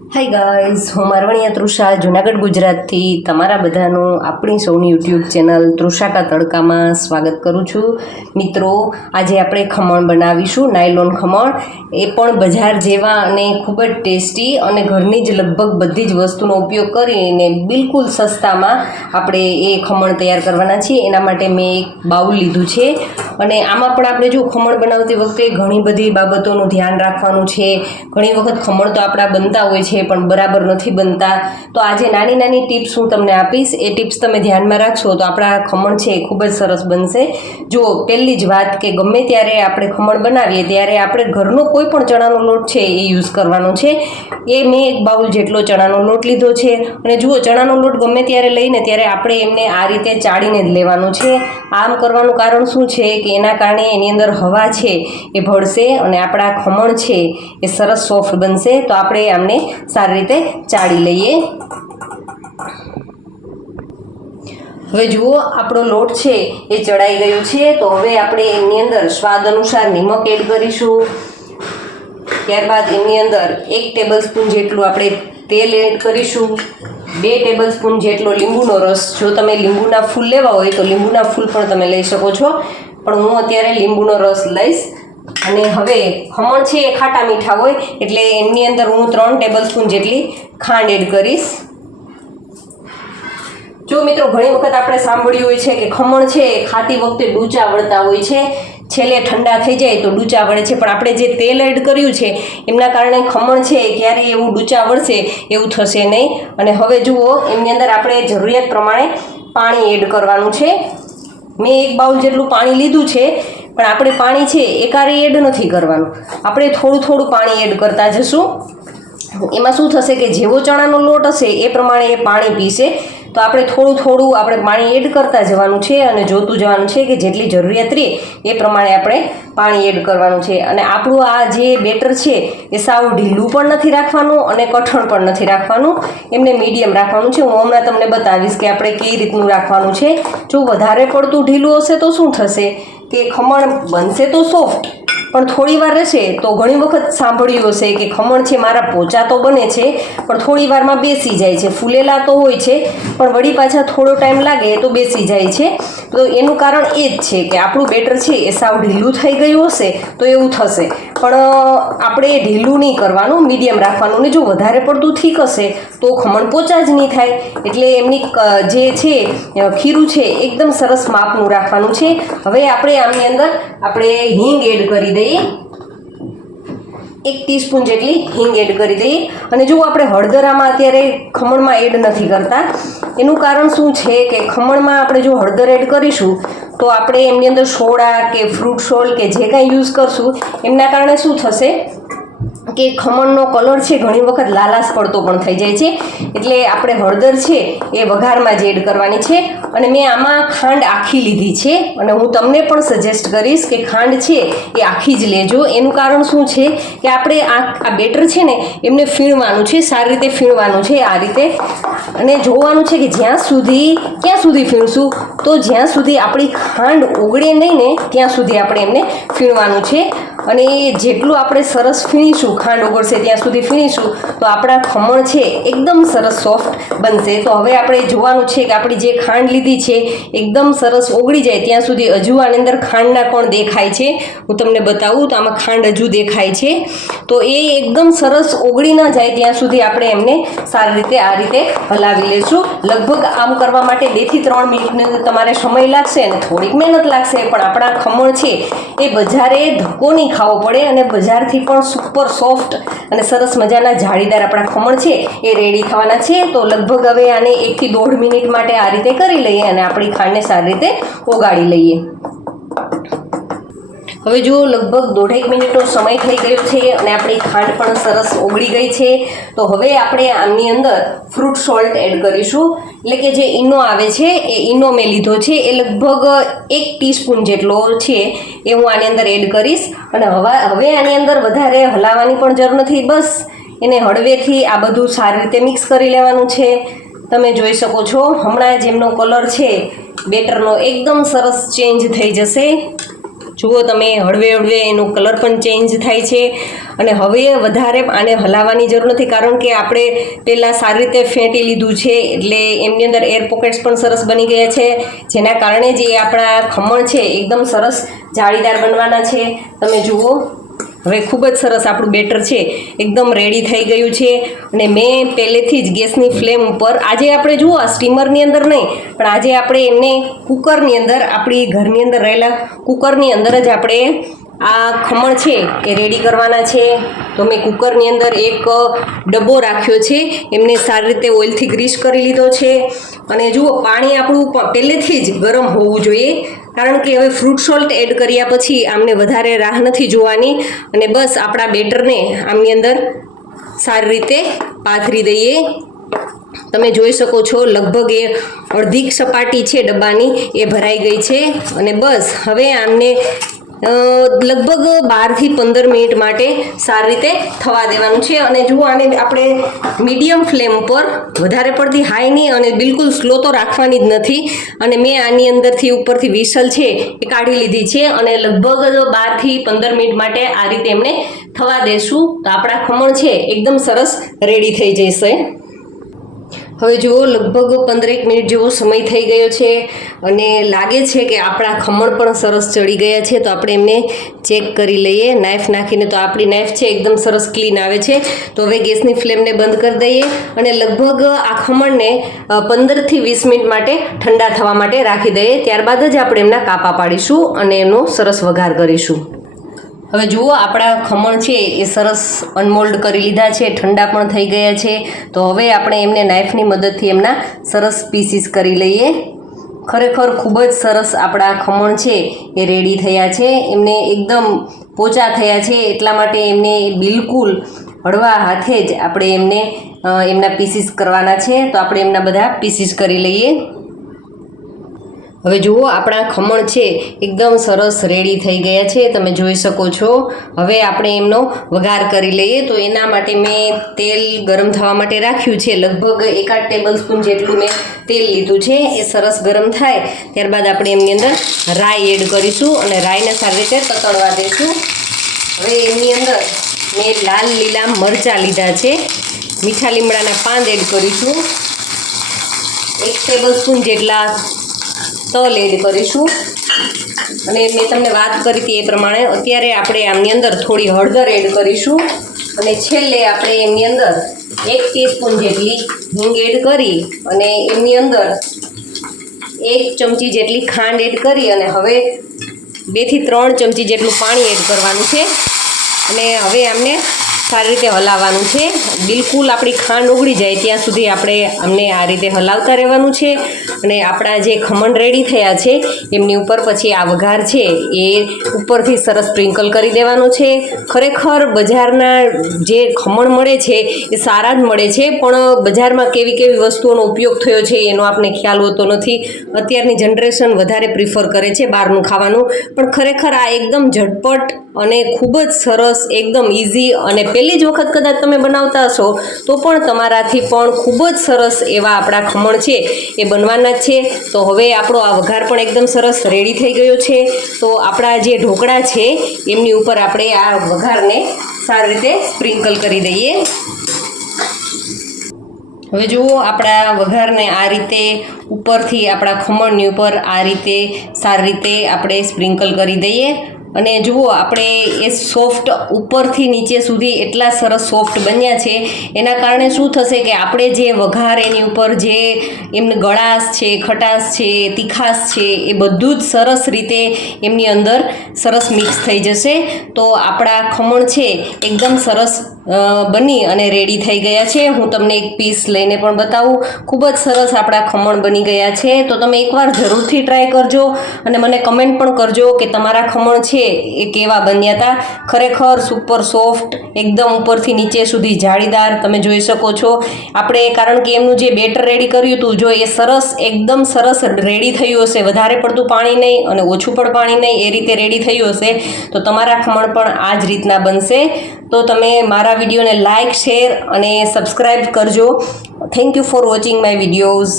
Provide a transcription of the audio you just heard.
Hi guys હું મારવણીયા તૃષા, જુનાગઢ, ગુજરાતથી તમારા બધાનું આપણી સૌની યુટ્યુબ ચેનલ તૃષાકા તડકામાં સ્વાગત કરું છું. મિત્રો, આજે આપણે ખમણ બનાવીશું, નાયલોન ખમણ. એ પણ બજાર જેવા અને ખૂબ જ ટેસ્ટી અને ઘરની જ લગભગ બધી જ વસ્તુનો ઉપયોગ કરીને બિલકુલ સસ્તામાં આપણે એ ખમણ તૈયાર કરવાના છીએ. એના માટે મેં એક બાઉલ લીધું છે. અને આમાં પણ આપણે જો ખમણ બનાવતી વખતે ઘણી બધી બાબતોનું ધ્યાન રાખવાનું છે. ઘણી વખત ખમણ તો આપણા બનતા હોય છે પણ બરાબર નથી બનતા. તો આજે નાની નાની ટિપ્સ હું તમને આપીશ. એ ટિપ્સ તમે ધ્યાનમાં રાખશો તો આપણા ખમણ છે એ ખૂબ જ સરસ બનશે. જો પહેલી જ વાત કે ગમે ત્યારે આપણે ખમણ બનાવીએ ત્યારે આપણે ઘરનો કોઈ પણ ચણાનો લોટ છે એ યુઝ કરવાનો છે. એ મેં એક બાઉલ જેટલો ચણાનો લોટ લીધો છે. અને જુઓ, ચણાનો લોટ ગમે ત્યારે લઈને ત્યારે આપણે એમને આ રીતે ચાળીને જ લેવાનો છે. આમ કરવાનું કારણ શું છે કે એના કારણે એની અંદર હવા છે એ ભળશે અને આપણા ખમણ છે એ સરસ સોફ્ટ બનશે. તો આપણે આમને સારી રીતે ચાળી લઈએ. હવે જુઓ, આપણો લોટ છે એ ચડાઈ ગયો છે. તો હવે આપણે એની અંદર સ્વાદ અનુસાર નિમક એડ કરીશું. ત્યારબાદ એની અંદર એક ટેબલસ્પૂન જેટલું આપણે તેલ એડ કરીશું. બે ટેબલ સ્પૂન જેટલો લીંબુનો રસ. જો તમે લીંબુના ફૂલ લેવા હોય તો લીંબુના ફૂલ પણ તમે લઈ શકો છો. પણ હું અત્યારે લીંબુનો રસ લઈશ. અને હવે ખમણ છે એ ખાટા મીઠા હોય, એટલે એની અંદર હું ત્રણ ટેબલ સ્પૂન જેટલી ખાંડ એડ કરીશ. જો મિત્રો ઘણી વખત આપણે સાંભળ્યું હોય છે કે ખમણ છે એ ખાતી વખતે ડૂચા વળતા હોય છે, છેલ્લે ઠંડા થઈ જાય તો ડૂચા વળે છે, પણ આપણે જે તેલ એડ કર્યું છે, એમના કારણે ખમણ છે ક્યારે એવું ડૂચા વળશે એવું થશે નહીં. અને હવે જુઓ, એમની અંદર આપણે જરૂરિયાત પ્રમાણે પાણી એડ કરવાનું છે. મેં એક બાઉલ જેટલું પાણી લીધું છે પણ આપણે પાણી છે એ એકારે એડ નથી કરવાનું. આપણે થોડું થોડું પાણી એડ કરતા જશું. એમાં શું થશે કે જેવો ચણાનો લોટ હશે એ પ્રમાણે એ પાણી પીશે. તો આપણે થોડું થોડું આપણે પાણી એડ કરતા જવાનું છે અને જોતું જવાનું છે કે જેટલી જરૂરિયાત રહે એ પ્રમાણે આપણે પાણી એડ કરવાનું છે. અને આપણું આ જે બેટર છે એ સાવ ઢીલું પણ નથી રાખવાનું અને કઠણ પણ નથી રાખવાનું. એમને મીડિયમ રાખવાનું છે. હું હમણાં તમને બતાવીશ કે આપણે કઈ રીતનું રાખવાનું છે. જો વધારે પડતું ઢીલું હશે તો શું થશે? કે ખમણ બનશે તો સોફ્ટ પણ થોડી વાર રહેશે તો ઘણી વખત સાંભળ્યું હશે કે ખમણ છે, મારા પોચા તો બને છે, પણ થોડી વારમાં બેસી જાય છે. ફૂલેલા તો હોય છે, પણ વળી પાછા થોડો ટાઈમ લાગે તો બેસી જાય છે. તો એનું કારણ એ જ છે કે આપણું બેટર છે એ સાવ ઢીલું થઈ ગયું હશે તો એવું થશે. પણ આપણે ઢીલું નહીં કરવાનું, મીડિયમ રાખવાનું. ને જો વધારે પડતું ઠીક હશે, તો ખમણ પોચા જ નહીં થાય. એટલે એમની જે છે ખીરું છે, એકદમ સરસ માપનું રાખવાનું છે. હવે આપણે આની અંદર, આપણે હિંગ એડ કરી દઈએ. એક ટીસ્પૂન જેટલી હિંગ એડ કરી દઈએ. અને જો આપણે હળદરામાં અત્યારે ખમણમાં એડ નથી કરતા, એનું કારણ શું છે કે ખમણમાં આપણે જો હળદર એડ કરીશું તો આપણે એમની અંદર સોડા કે ફ્રૂટ સોલ કે જે કાંઈ યુઝ કરશું, એમના કારણે શું થશે? કે ખમણનો કલર છે, ઘણી વખત લાલાશ પડતો પણ થઈ જાય છે. એટલે આપણે હળદર છે, એ વઘારમાં જ એડ કરવાની છે. અને મેં આમાં ખાંડ આખી લીધી છે. અને હું તમને પણ સજેસ્ટ કરીશ કે ખાંડ છે, એ આખી જ લેજો. એનું કારણ શું છે કે આપણે આ આ બેટર છે ને, એમને ફીણવાનું છે, સારી રીતે ફીણવાનું છે આ રીતે. અને જોવાનું છે કે જ્યાં સુધી, ક્યાં સુધી ફીણશું? તો જ્યાં સુધી આપણી ખાંડ ઓગળે નહીં ને, ત્યાં સુધી આપણે એમને ફીણવાનું છે. અને એ જેટલું આપણે સરસ ફીણીશું ખાંડ ઓગળશે ત્યાં સુધી ફીણીશું તો આપણા ખમણ છે એકદમ સરસ સોફ્ટ બનશે. તો હવે આપણે જોવાનું છે કે આપણી જે ખાંડ લીધી છે એકદમ સરસ ઓગળી જાય ત્યાં સુધી હજુ આની અંદર ખાંડના પણ દેખાય છે? હું તમને બતાવું તો આમાં ખાંડ હજુ દેખાય છે. તો એ એકદમ સરસ ઓગળી ન જાય ત્યાં સુધી આપણે એમને સારી રીતે આ રીતે હલાવી લેશું. લગભગ આમ કરવા માટે બેથી ત્રણ મિનિટનો તમારે સમય લાગશે અને થોડીક મહેનત લાગશે, પણ આપણા ખમણ છે એ બજારે ધક્કો નહીં ખાવો પડે અને બજારથી પણ સુપર સોફ્ટ અને સરસ મજાના જાળીદાર આપણા ખમણ છે એ રેડી થવાના છે. તો લગભગ હવે આને એકથી દોઢ મિનિટ માટે આ રીતે કરી લઈએ અને આપણી ખાંડને સારી રીતે ઓગાળી લઈએ. હવે જુઓ લગભગ દોઢેક મિનિટનો સમય થઈ ગયો છે અને આપણી ખાંડ પણ સરસ ઓગળી ગઈ છે, તો હવે આપણે આની અંદર ફ્રૂટ સોલ્ટ એડ કરીશું. એટલે કે જે ઈનો આવે છે, એ ઈનો મેં લીધો છે, એ લગભગ એક ટીસ્પૂન જેટલો છે, એ હું આની અંદર એડ કરીશ. અને હવે હવે આની અંદર વધારે હલાવવાની પણ જરૂર નથી, બસ એને હળવેથી આ બધું સારી રીતે મિક્સ કરી લેવાનું છે. તમે જોઈ શકો છો, હમણાં જેમનો કલર છે, બેટરનો એકદમ સરસ ચેન્જ થઈ જશે. જુઓ તમે, હળવે હળવે એનો કલર પણ ચેન્જ થાય છે. અને હવે વધારે આને હલાવવાની જરૂર નથી, કારણ કે આપણે પહેલાં સારી રીતે ફેંટી લીધું છે, એટલે એમની અંદર એર પોકેટ્સ પણ સરસ બની ગયા છે. જેના કારણે જે આપણા ખમણ છે, એકદમ સરસ જાળીદાર બનવાના છે. તમે જુઓ હવે ખૂબ જ સરસ આપણું બેટર છે. એકદમ રેડી થઈ ગયું છે. અને મેં પહેલેથી જ ગેસની ફ્લેમ ઉપર, આજે આપણે જુઓ સ્ટીમરની અંદર નહીં, પણ આજે આપણે એમને કુકરની અંદર, આપણી ઘરની અંદર રહેલા કુકરની અંદર જ આપણે આ ખમણ છે એ રેડી કરવાના છે. તો મેં કુકરની અંદર એક ડબ્બો રાખ્યો છે. એમને સારી રીતે ઓઇલથી ગ્રીસ કરી લીધો છે. અને જુઓ, પાણી આપણું પહેલેથી જ ગરમ હોવું જોઈએ. કારણ કે હવે ફ્રૂટ સોલ્ટ એડ કર્યા પછી આમને વધારે રાહ નથી જોવાની. અને બસ આપણા બેટરને આમની અંદર સારી રીતે પાથરી દઈએ. તમે જોઈ શકો છો, લગભગ એ અડધી સપાટી છે ડબ્બાની, એ ભરાઈ ગઈ છે. અને બસ, હવે આમને લગભગ બારથી પંદર મિનિટ માટે સારી રીતે થવા દેવાનું છે. અને જુઓ આને આપણે મીડિયમ ફ્લેમ પર વધારે પડતી હાઈ નહીં અને બિલકુલ સ્લો તો રાખવાની જ નથી. અને મેં આની અંદરથી ઉપરથી વિસલ છે એ કાઢી લીધી છે અને લગભગ બારથી પંદર મિનિટ માટે આ રીતે એમને થવા દેશું. તો આપણા ખમણ છે, એકદમ સરસ રેડી થઈ જશે. હવે જુઓ, લગભગ પંદરેક મિનિટ જેવો સમય થઈ ગયો છે અને લાગે છે કે આપણા ખમણ પણ સરસ ચડી ગયા છે. તો આપણે એમને ચેક કરી લઈએ. નાઇફ નાખીને તો આપણી નાઇફ છે, એકદમ સરસ ક્લીન આવે છે. તો હવે ગેસની ફ્લેમને બંધ કરી દઈએ અને લગભગ આ ખમણને પંદરથી વીસ મિનિટ માટે ઠંડા થવા માટે રાખી દઈએ. ત્યારબાદ જ આપણે એમના કાપા પાડીશું અને એનો સરસ વઘાર કરીશું. હવે જુઓ, આપણા ખમણ છે એ સરસ અનમોલ્ડ કરી લીધા છે, ઠંડા પણ થઈ ગયા છે. તો હવે આપણે એમને નાઇફની મદદથી એમના સરસ પીસીસ કરી લઈએ. ખરેખર ખૂબ જ સરસ આપણા ખમણ છે, એ રેડી થયા છે. એમને એકદમ પોચા થયા છે, એટલા માટે એમને બિલકુલ હળવા હાથે જ આપણે એમને એમના પીસીસ કરવાના છે. તો આપણે એમના બધા પીસીસ કરી લઈએ. હવે જુઓ, આપણા ખમણ છે, એકદમ સરસ રેડી થઈ ગયા છે, તમે જોઈ શકો છો. હવે આપણે એમનો વઘાર કરી લઈએ. તો એના માટે મેં તેલ ગરમ થવા માટે રાખ્યું છે. લગભગ એકાદ ટેબલ સ્પૂન જેટલું મેં તેલ લીધું છે. એ સરસ ગરમ થાય. ત્યારબાદ આપણે એમની અંદર રાઈ એડ કરીશું અને રાઈને સારી રીતે તતળવા દઈશું. હવે એમની અંદર મેં લાલ લીલા મરચાં લીધા છે. મીઠા લીમડાના પાન એડ કરીશું. એક ટેબલ સ્પૂન જેટલા તલ એડ કરીશું. અને મેં તમને વાત કરી હતી એ પ્રમાણે, અત્યારે આપણે આમની અંદર થોડી હળદર એડ કરીશું. અને છેલ્લે આપણે એમની અંદર એક ટીસ્પૂન જેટલી હિંગ એડ કરી અને એમની અંદર એક ચમચી જેટલી ખાંડ એડ કરી અને હવે બેથી ત્રણ ચમચી જેટલું પાણી એડ કરવાનું છે. અને હવે આમને સારી રીતે હલાવવાનું છે. બિલકુલ આપણી ખાંડ ઓગળી જાય ત્યાં સુધી આપણે અમને આ રીતે હલાવતા રહેવાનું છે. અને આપણા જે ખમણ રેડી થયા છે, એમની ઉપર પછી આ વઘાર છે, એ ઉપરથી સરસ સ્પ્રિંકલ કરી દેવાનું છે. ખરેખર બજારના જે ખમણ મળે છે, એ સારા જ મળે છે. પણ બજારમાં કેવી કેવી વસ્તુઓનો ઉપયોગ થયો છે, એનો આપણે ખ્યાલ હોતો નથી. અત્યારની જનરેશન વધારે પ્રિફર કરે છે બહારનું ખાવાનું. પણ ખરેખર આ એકદમ ઝટપટ અને ખૂબ જ સરસ, એકદમ ઇઝી અને પહેલી જ વખત કદાચ તમે બનાવતા હશો, તો પણ તમારાથી પણ ખૂબ જ સરસ એવા આપણા ખમણ છે, એ બનવાના છે. તો હવે આપણો આ વઘાર પણ એકદમ સરસ રેડી થઈ ગયો છે. તો આપણા જે ઢોકળા છે, એમની ઉપર આપણે આ વઘારને સારી રીતે સ્પ્રિંકલ કરી દઈએ. હવે જુઓ, આપણા વઘારને આ રીતે ઉપરથી આપણા ખમણની ઉપર આ રીતે સારી રીતે આપણે સ્પ્રિંકલ કરી દઈએ. અને જુઓ, આપણે એ સોફ્ટ ઉપરથી નીચે સુધી એટલા સરસ સોફ્ટ બન્યા છે. એના કારણે શું થશે કે આપણે જે વઘાર એની ઉપર જે એમને ગળાશ છે, ખટાશ છે, તીખાશ છે, એ બધું જ સરસ રીતે એમની અંદર સરસ મિક્સ થઈ જશે. તો આપણા ખમણ છે, એકદમ સરસ બની અને રેડી થઈ ગયા છે. હું તમને એક પીસ લઈને પણ બતાવું. ખૂબ જ સરસ આપણા ખમણ બની ગયા છે. તો તમે એકવાર જરૂરથી ટ્રાય કરજો અને મને કમેન્ટ પણ કરજો કે તમારા ખમણ છે એ કેવા બન્યા હતા ખરેખર સુપર સોફ્ટ એકદમ ઉપરથી નીચે સુધી જાળીદાર તમે જોઈ શકો છો. આપણે કારણ કે એમનું જે બેટર રેડી કર્યું હતું, જો એ સરસ, એકદમ સરસ રેડી થયું હશે. વધારે પડતું પાણી નહીં અને ઓછું પણ પાણી નહીં, એ રીતે રેડી થયું હશે. તો તમારા ખમણ પણ આ જ રીતના બનશે. તો તમે મારા વિડીયોને લાઇક શેર અને સબસ્ક્રાઈબ કરજો. Thank you for watching my videos